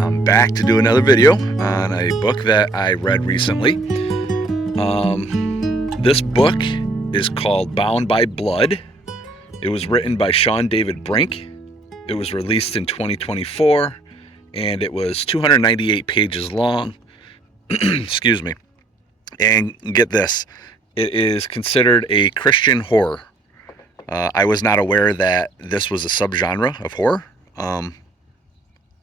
I'm back to do another video on a book that I read recently. This book is called Bound by Blood. It was written by Shawn David Brink. It was released in 2024, and it was 298 pages long. Excuse me. And get this, it is considered a Christian horror. I was not aware that this was a subgenre of horror.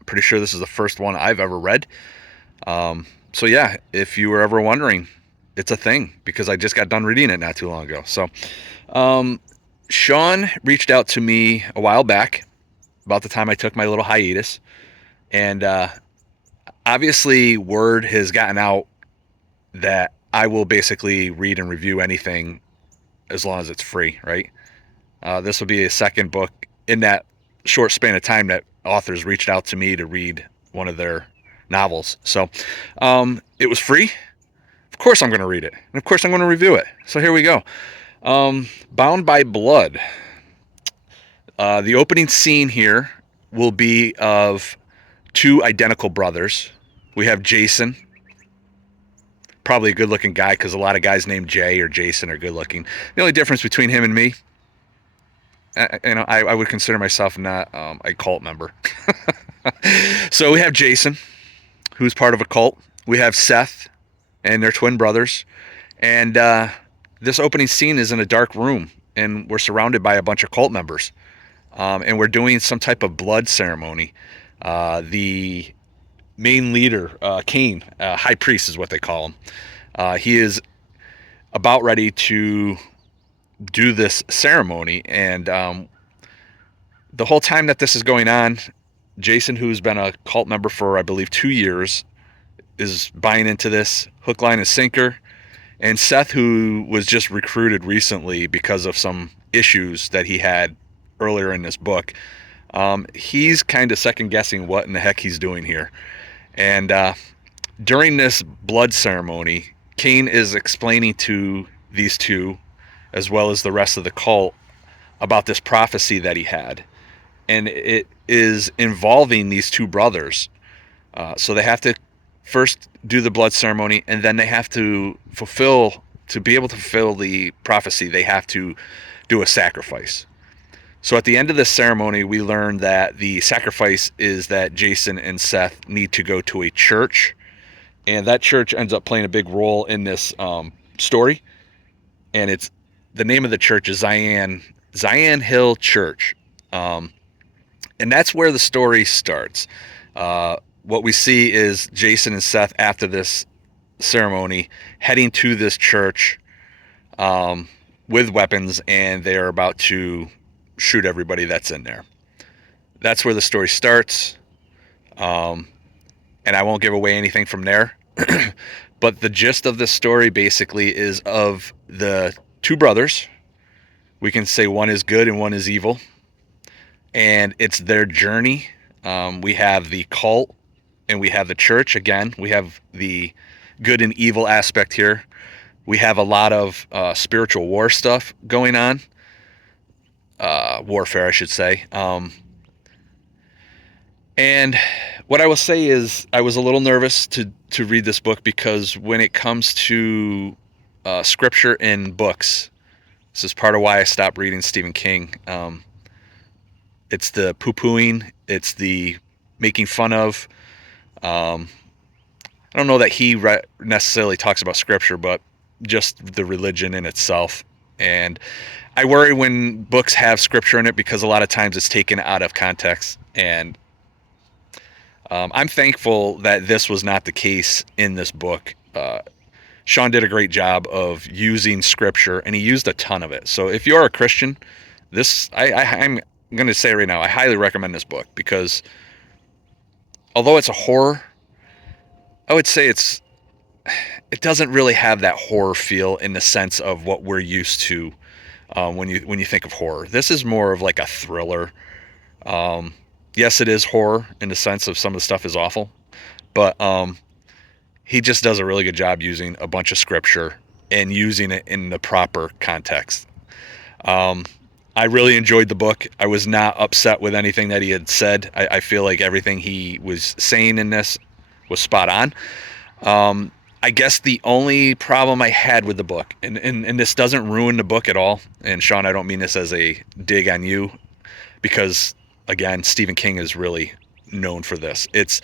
Pretty sure this is the first one I've ever read. So yeah, if you were ever wondering, it's a thing because I just got done reading it not too long ago. So Shawn reached out to me a while back, about the time I took my little hiatus, and obviously word has gotten out that I will basically read and review anything as long as it's free, right? This will be a second book in that short span of time that authors reached out to me to read one of their novels. So it was free. Of course I'm going to read it. And of course I'm going to review it. So here we go. Bound by Blood. The opening scene here will be of two identical brothers. We have Jason, probably a good-looking guy because a lot of guys named Jay or Jason are good-looking. The only difference between him and me, I would consider myself not a cult member. So we have Jason, who's part of a cult. We have Seth and their twin brothers. And this opening scene is in a dark room, and we're surrounded by a bunch of cult members. And we're doing some type of blood ceremony. The main leader, Cain, high priest is what they call him. He is about ready to do this ceremony, and the whole time that this is going on, Jason, who's been a cult member for I believe 2 years, is buying into this hook, line, and sinker. And Seth, who was just recruited recently because of some issues that he had earlier in this book, he's kind of second guessing what in the heck he's doing here. And during this blood ceremony, Cain is explaining to these two, as well as the rest of the cult, about this prophecy that he had. And it is involving these two brothers. So they have to first do the blood ceremony, and then they have to be able to fulfill the prophecy, they have to do a sacrifice. So at the end of this ceremony, we learn that the sacrifice is that Jason and Seth need to go to a church, and that church ends up playing a big role in this story. And it's the name of the church is Zion Hill Church, and that's where the story starts. What we see is Jason and Seth, after this ceremony, heading to this church with weapons, and they are about to shoot everybody that's in there. That's where the story starts, and I won't give away anything from there. But the gist of this story basically is of the two brothers. We can say one is good and one is evil, and it's their journey. We have the cult and we have the church. Again, we have the good and evil aspect here. We have a lot of spiritual war stuff going on. Warfare, I should say. And what I will say is I was a little nervous to read this book because when it comes to scripture in books, this is part of why I stopped reading Stephen King. It's the poo-pooing. It's the making fun of. I don't know that he necessarily talks about scripture, but just the religion in itself. And I worry when books have scripture in it because a lot of times it's taken out of context. And I'm thankful that this was not the case in this book. Shawn did a great job of using scripture, and he used a ton of it. So if you're a Christian, I'm going to say right now, I highly recommend this book because although it's a horror, I would say it doesn't really have that horror feel in the sense of what we're used to when you think of horror. This is more of like a thriller. Yes, it is horror in the sense of some of the stuff is awful, but he just does a really good job using a bunch of scripture and using it in the proper context. I'm I really enjoyed the book. I was not upset with anything that he had said. I feel like everything he was saying in this was spot on. I guess the only problem I had with the book, and this doesn't ruin the book at all, and Shawn, I don't mean this as a dig on you, because, again, Stephen King is really known for this. It's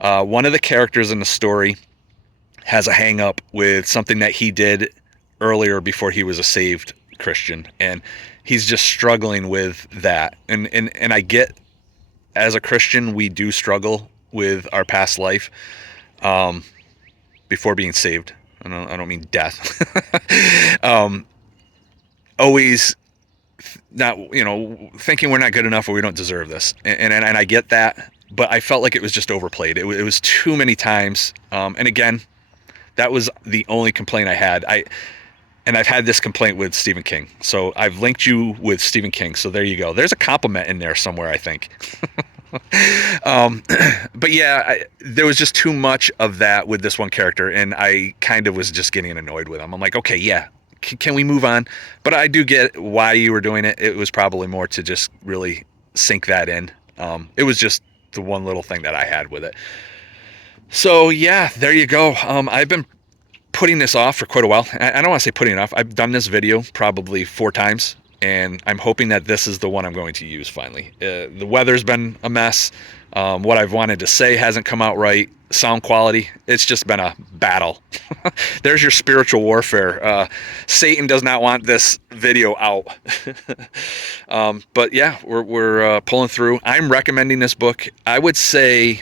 one of the characters in the story has a hang up with something that he did earlier before he was a saved Christian, and he's just struggling with that. And I get, as a Christian, we do struggle with our past life before being saved. I don't mean death. Always not, thinking we're not good enough or we don't deserve this, and I get that, but I felt like it was just overplayed. It was too many times, and again, that was the only complaint I had. And I've had this complaint with Stephen King. So I've linked you with Stephen King. So there you go. There's a compliment in there somewhere, I think. But yeah, there was just too much of that with this one character. And I kind of was just getting annoyed with him. I'm like, okay, yeah, can we move on? But I do get why you were doing it. It was probably more to just really sink that in. It was just the one little thing that I had with it. So yeah, there you go. I've been putting this off for quite a while. I don't want to say putting it off. I've done this video probably 4 times, and I'm hoping that this is the one I'm going to use finally. The weather's been a mess. What I've wanted to say hasn't come out right. Sound quality, it's just been a battle. There's your spiritual warfare. Satan does not want this video out. But yeah, we're pulling through. I'm recommending this book. I would say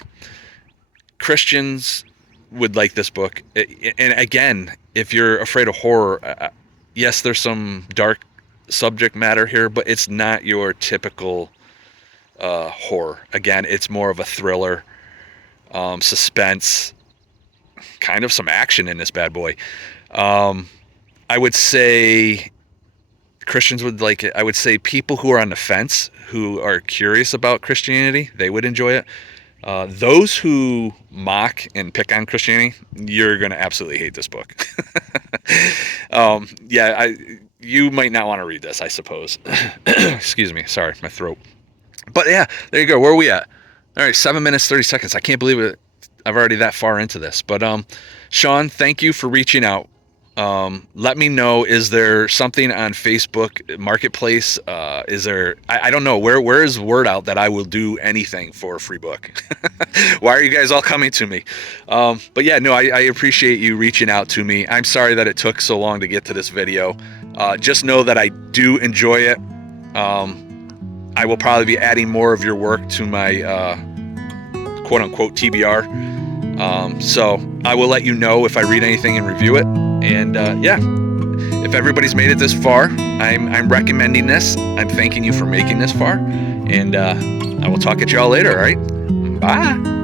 Christians would like this book. And again, if you're afraid of horror, yes, there's some dark subject matter here, but it's not your typical horror. Again, it's more of a thriller, suspense, kind of some action in this bad boy. I would say Christians would like it. I would say people who are on the fence, who are curious about Christianity, they would enjoy it. Those who mock and pick on Christianity, you're going to absolutely hate this book. You might not want to read this, I suppose. Excuse me. Sorry, my throat. But yeah, there you go. Where are we at? All right, 7 minutes, 30 seconds. I can't believe it. I've already that far into this. But Shawn, thank you for reaching out. Let me know, is there something on Facebook Marketplace? Is there, I don't know, where is word out that I will do anything for a free book? Why are you guys all coming to me? But yeah, no, I appreciate you reaching out to me. I'm sorry that it took so long to get to this video. Just know that I do enjoy it. I will probably be adding more of your work to my quote unquote TBR. So I will let you know if I read anything and review it. And yeah, if everybody's made it this far, I'm recommending this. I'm thanking you for making this far. And I will talk at y'all later, all right? Bye.